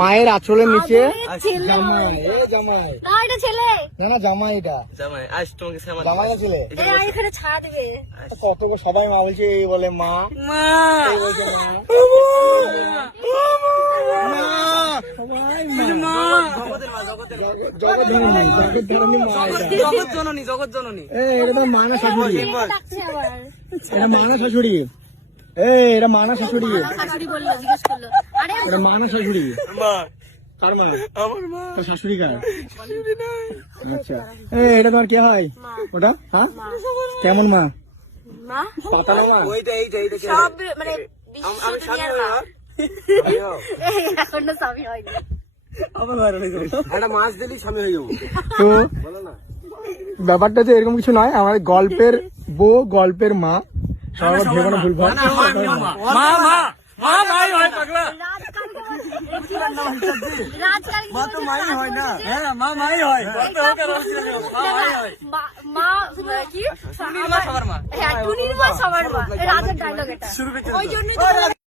মায়ের আঁচলের নিচে জামাই এটা জামাই আজ তোমাকে জামাই না ছেলে এখানে ছাড় দিবে। কত সবাই মা বলছে এই বলে মা এই বলছে জগৎ জননী এটা তো মা না শাশুড়ি এটা মা না শাশুড়ি এটা মা না শাশুড়ি শাশুড়ি বললো, জিজ্ঞেস করলো। আরে এটা মা না শাশুড়ি মা কার মা আমার মা তোর শাশুড়ি কার আচ্ছা এটা তোমার কে হয় ওটা হ্যাঁ কেমন মা মা পাতানো মা এইটা সব মানে বিশ্ব দুনিয়ার মা। এখনো স্বামী হয়নি। একটা মাছ দিলি স্বামী হয়ে যাবো তো বলো না ব্যাপারটা তো এরকম কিছু নয় আমার গল্পের বউ গল্পের মা সবার ভেবে ভুল ভাল মা ভাই হয় পাগলা মা তো মাই হয় না। হ্যাঁ মা মাই হয় মা কি? সবার মা হ্যাঁ, টুনির মা সবার মা। রাজের ডায়লগ এটা। ওই জন্যই তো